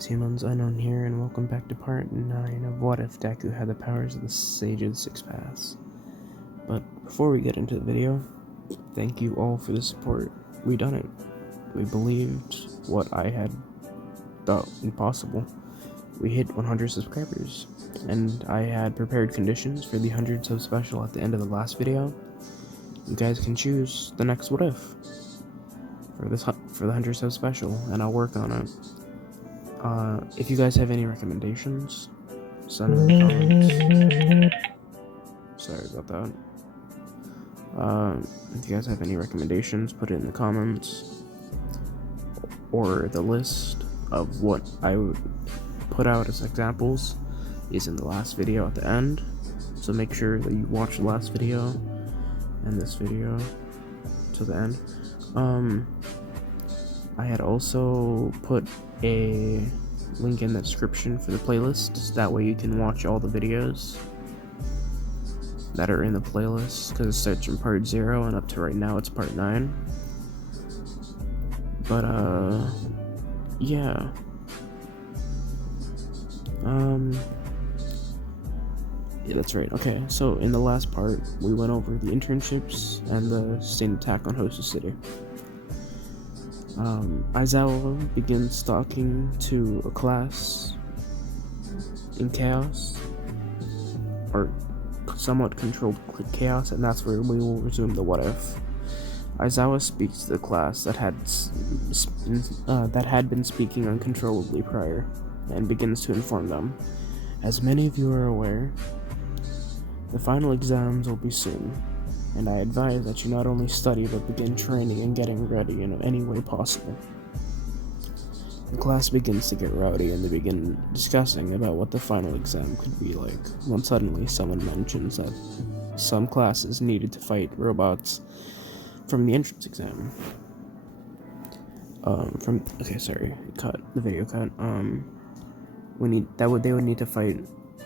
Humans Unknown here, and welcome back to part 9 of What If Deku Had the Powers of the Sage's Six Paths. But before we get into the video, thank you all for the support. We done it. We believed what I had thought impossible. We hit 100 subscribers, and I had prepared conditions for the 100 sub special at the end of the last video. You guys can choose the next What If for the 100 sub special, and I'll work on it. If you guys have any recommendations, send them in the comments. Sorry about that. If you guys have any recommendations, put it in the comments. Or the list of what I would put out as examples is in the last video at the end. So make sure that you watch the last video and this video to the end. I had also put a link in the description for the playlist, that way you can watch all the videos that are in the playlist, because it starts from part 0 and up to right now it's part 9. But yeah, that's right. Okay, so in the last part we went over the internships and the sustained attack on Hosta City. Aizawa begins talking to a class in chaos, or somewhat controlled chaos, and that's where we will resume the What If. Aizawa speaks to the class that had been speaking uncontrollably prior, and begins to inform them. As many of you are aware, the final exams will be soon, and I advise that you not only study but begin training and getting ready in any way possible. The class begins to get rowdy, and they begin discussing about what the final exam could be like, when suddenly someone mentions that some classes needed to fight robots from the entrance exam. The video cut. They would need to fight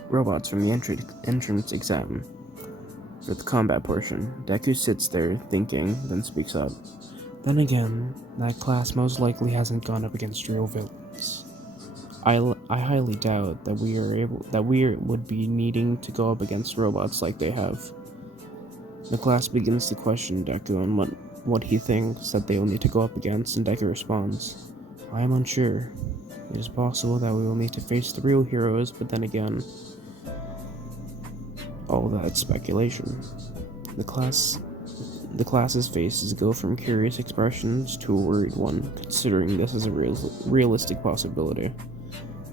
robots from the entrance exam for the combat portion. Deku sits there thinking, then speaks up. Then again, that class most likely hasn't gone up against real villains. I highly doubt that we would be needing to go up against robots like they have. The class begins to question Deku on what he thinks that they will need to go up against, and Deku responds, I am unsure. It is possible that we will need to face the real heroes, but then again, all that's speculation. The class's faces go from curious expressions to a worried one, considering this as a realistic possibility.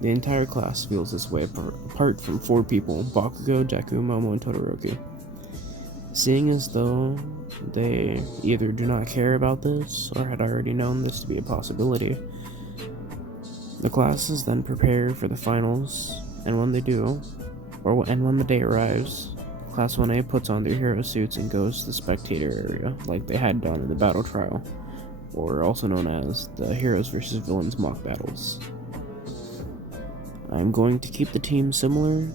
The entire class feels this way apart from 4 people, Bakugo, Deku, Momo, and Todoroki. Seeing as though they either do not care about this, or had already known this to be a possibility, the classes then prepare for the finals, and when they do, when the day arrives, Class 1A puts on their hero suits and goes to the spectator area, like they had done in the battle trial, or also known as the Heroes vs. Villains mock battles. I'm going to keep the team similar,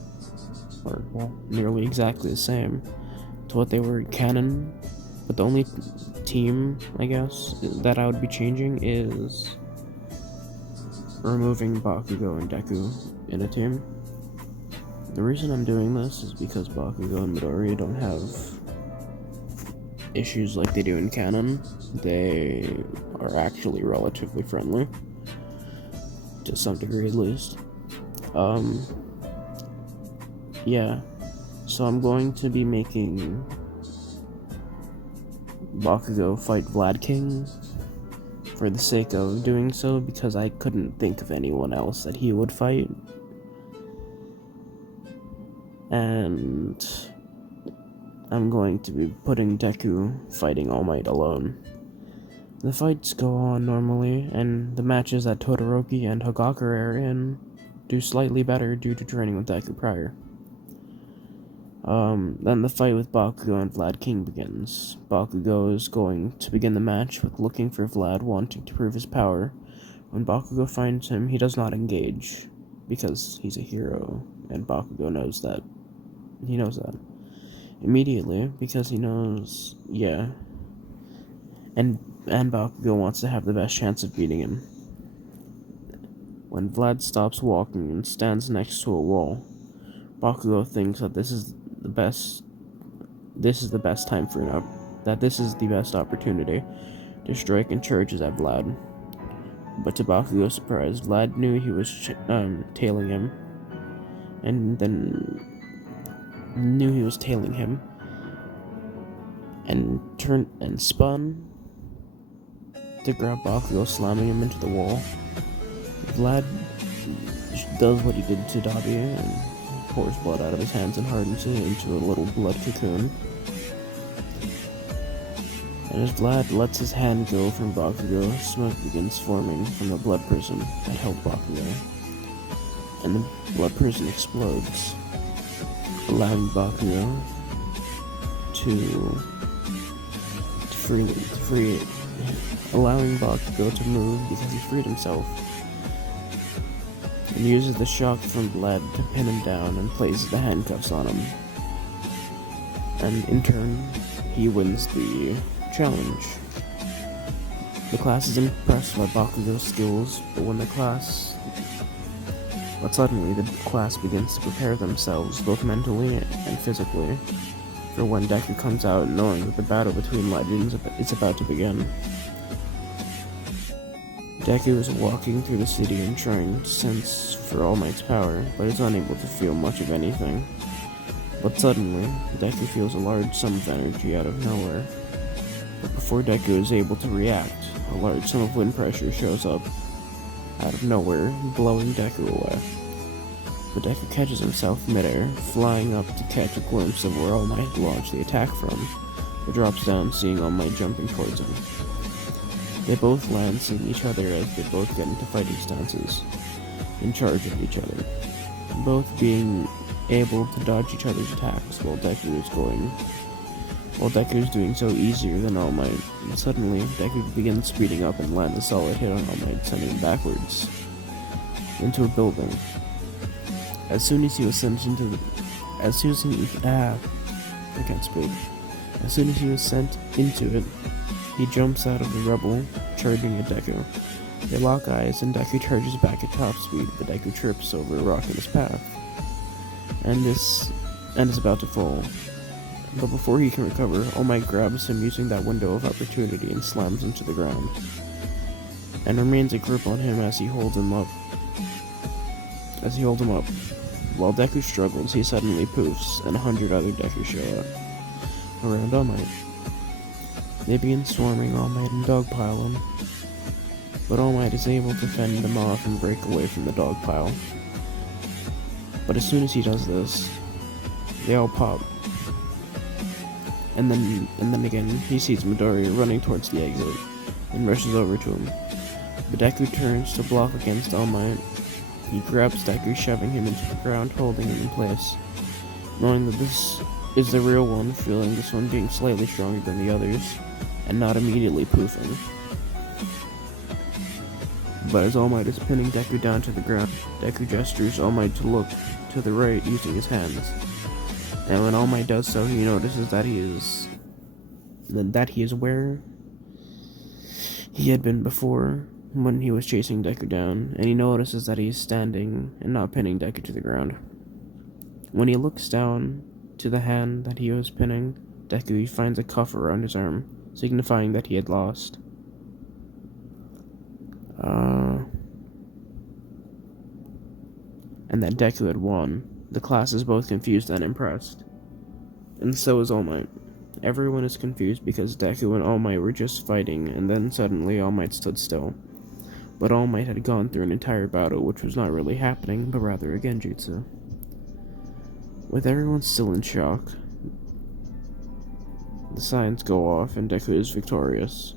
or nearly exactly the same, to what they were in canon, but the only team, I guess, that I would be changing is removing Bakugo and Deku in a team. The reason I'm doing this is because Bakugo and Midoriya don't have issues like they do in canon. They are actually relatively friendly, to some degree at least. Yeah, so I'm going to be making Bakugo fight Vlad King for the sake of doing so, because I couldn't think of anyone else that he would fight. And I'm going to be putting Deku fighting All Might alone. The fights go on normally, and the matches that Todoroki and Hagakure are in do slightly better due to training with Deku prior. Then the fight with Bakugo and Vlad King begins. Bakugo is going to begin the match with looking for Vlad, wanting to prove his power. When Bakugo finds him, he does not engage, because he's a hero, and Bakugo knows that. He knows that immediately, because he knows, and Bakugo wants to have the best chance of beating him. When Vlad stops walking and stands next to a wall, Bakugo thinks that this is the best time for this is the best opportunity to strike and charges at Vlad. But to Bakugo's surprise, Vlad knew he was tailing him, and then knew he was tailing him, and turned and spun to grab Bakugo, slamming him into the wall. Vlad does what he did to Dabi and pours blood out of his hands and hardens it into a little blood cocoon. And as Vlad lets his hand go from Bakugo, smoke begins forming from the blood prison that held Bakugo. And the blood prison explodes, allowing Bakugo allowing Bakugo to move because he freed himself, and uses the shock from Vlad to pin him down and places the handcuffs on him. And in turn, he wins the challenge. The class is impressed by Bakugo's skills, but suddenly the class begins to prepare themselves, both mentally and physically, for when Deku comes out, knowing that the battle between legends is about to begin. Deku is walking through the city and trying to sense for All Might's power, but is unable to feel much of anything. But suddenly, Deku feels a large sum of energy out of nowhere. But before Deku is able to react, a large sum of wind pressure shows up out of nowhere, blowing Deku away. But Deku catches himself midair, flying up to catch a glimpse of where All Might launched the attack from, but drops down, seeing All Might jumping towards him. They both land, seeing each other as they both get into fighting stances, in charge of each other, both being able to dodge each other's attacks while Deku is doing so easier than All Might. And suddenly, Deku begins speeding up and lands a solid hit on All Might, sending him backwards into a building. As soon as he was sent into it, he jumps out of the rubble, charging at Deku. They lock eyes, and Deku charges back at top speed, but Deku trips over a rock in his path, and is about to fall. But before he can recover, All Might grabs him using that window of opportunity and slams him to the ground, and remains a grip on him as he holds him up. While Deku struggles, he suddenly poofs, and 100 other Deku show up around All Might. They begin swarming All Might and dogpile him, but All Might is able to fend them off and break away from the dogpile. But as soon as he does this, they all pop. And then again, he sees Midori running towards the exit, and rushes over to him. But Deku turns to block against All Might. He grabs Deku, shoving him into the ground, holding him in place. Knowing that this is the real one, feeling this one being slightly stronger than the others, and not immediately poofing. But as All Might is pinning Deku down to the ground, Deku gestures All Might to look to the right using his hands. And when All Might does so, he notices that he is where he had been before when he was chasing Deku down, and he notices that he's standing and not pinning Deku to the ground. When he looks down to the hand that he was pinning Deku, he finds a cuff around his arm, signifying that he had lost. And that Deku had won. The class is both confused and impressed. And so is All Might. Everyone is confused because Deku and All Might were just fighting, and then suddenly All Might stood still. But All Might had gone through an entire battle, which was not really happening, but rather a genjutsu. With everyone still in shock, the signs go off and Deku is victorious.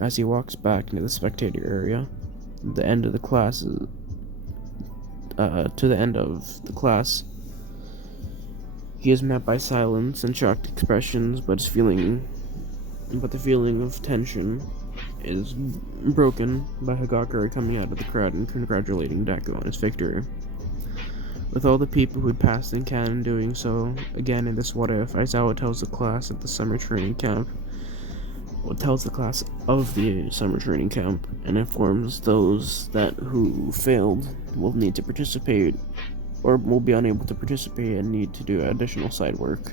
As he walks back into the spectator area, to the end of the class, he is met by silence and shocked expressions, but the feeling of tension is broken by Hagakure coming out of the crowd and congratulating Deku on his victory. With all the people who'd passed in canon doing so, again in this what if, Aizawa tells the class at the summer training camp tells the class of the summer training camp and informs those that who failed will need to participate or will be unable to participate and need to do additional side work.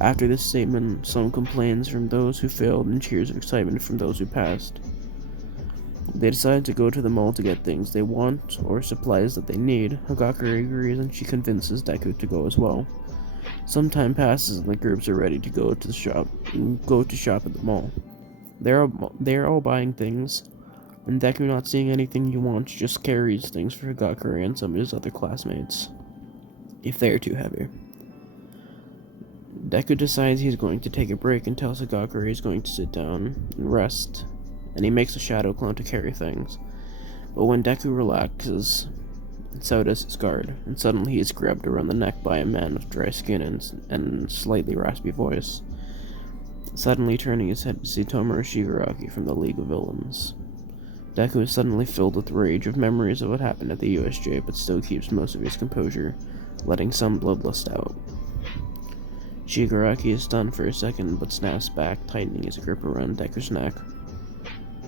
After this statement, some complaints from those who failed and cheers of excitement from those who passed. They decide to go to the mall to get things they want or supplies that they need. Hagakure agrees and she convinces Deku to go as well. Some time passes and the groups are ready to go to shop at the mall. They're all buying things, and Deku, not seeing anything he wants, just carries things for Hagakure and some of his other classmates, if they are too heavy. Deku decides he's going to take a break and tells Hagakure he's going to sit down and rest, and he makes a shadow clone to carry things. But when Deku relaxes, so does his guard, and suddenly he is grabbed around the neck by a man with dry skin and slightly raspy voice. Suddenly turning his head to see Tomura Shigaraki from the League of Villains. Deku is suddenly filled with rage of memories of what happened at the USJ, but still keeps most of his composure, letting some bloodlust out. Shigaraki is stunned for a second, but snaps back, tightening his grip around Deku's neck.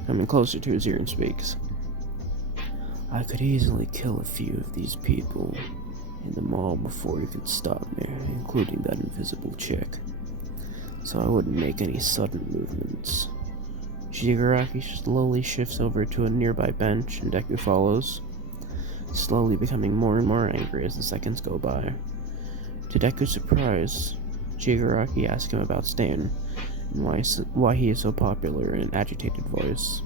Coming closer to his ear and speaks. I could easily kill a few of these people in the mall before you could stop me, including that invisible chick. So I wouldn't make any sudden movements. Shigaraki slowly shifts over to a nearby bench, and Deku follows, slowly becoming more and more angry as the seconds go by. To Deku's surprise, Shigaraki asks him about Stan, and why he is so popular in an agitated voice.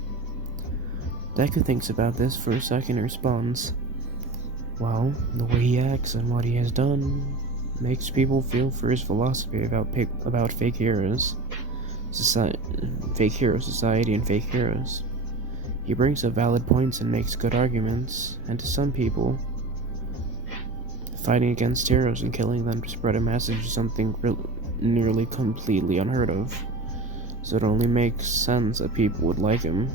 Deku thinks about this for a second and responds, well, the way he acts and what he has done makes people feel for his philosophy about fake heroes, fake hero society and fake heroes. He brings up valid points and makes good arguments, and to some people, fighting against heroes and killing them to spread a message is something nearly completely unheard of, so it only makes sense that people would like him.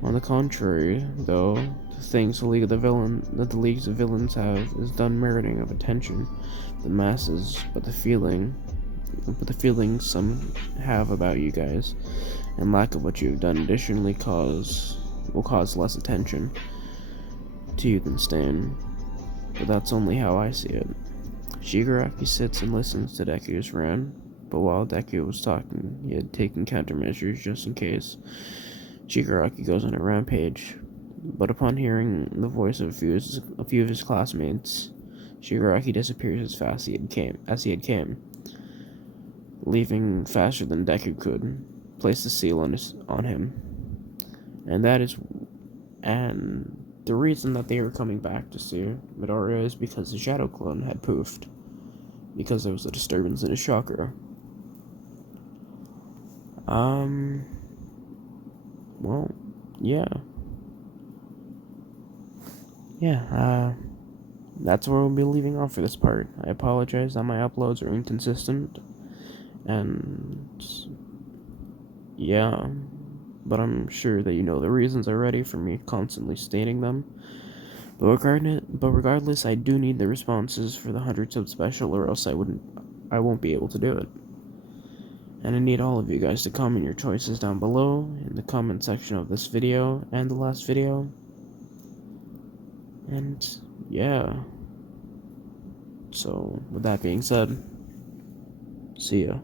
On the contrary, though, the things the Leagues of Villains have is done meriting of attention, the masses, but the feeling some have about you guys, and lack of what you have done additionally will cause less attention to you than Stan. But that's only how I see it. Shigaraki sits and listens to Deku's rant, but while Deku was talking, he had taken countermeasures just in case. Shigaraki goes on a rampage, but upon hearing the voice of a few of his classmates, Shigaraki disappears as fast as he had came, leaving faster than Deku could, place the seal on him. And the reason that they were coming back to see Midoriya is because the shadow clone had poofed, because there was a disturbance in his chakra. Well, yeah. That's where we'll be leaving off for this part. I apologize that my uploads are inconsistent, and yeah, but I'm sure that you know the reasons already for me constantly stating them. But regardless, I do need the responses for the 100 sub special, or else I won't be able to do it. And I need all of you guys to comment your choices down below in the comment section of this video and the last video. And yeah. So, with that being said, see ya.